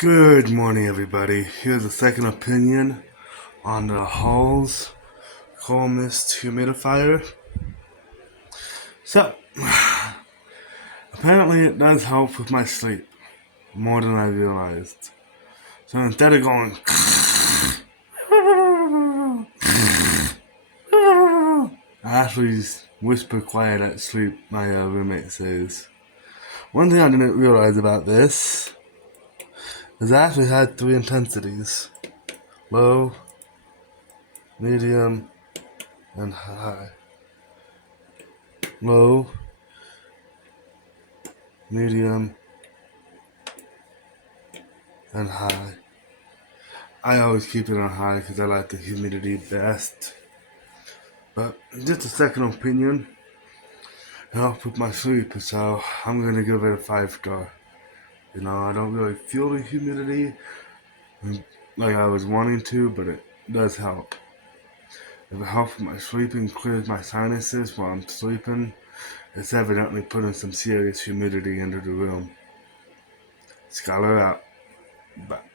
Good morning, everybody. Here's a second opinion on the Hall's cold mist humidifier. So, apparently it does help with my sleep more than I realized. So instead of going, I actually whisper quiet at sleep, my roommate says. One thing I didn't realize about this is I actually had three intensities: low, medium, and high. Low, medium, and high. I always keep it on high because I like the humidity best. But just a second opinion, help with my sleep, so I'm gonna give it a 5 star. I don't really feel the humidity like I was wanting to, but it does help. If it helps with my sleeping, clears my sinuses while I'm sleeping, it's evidently putting some serious humidity into the room. Scholar out. Bye.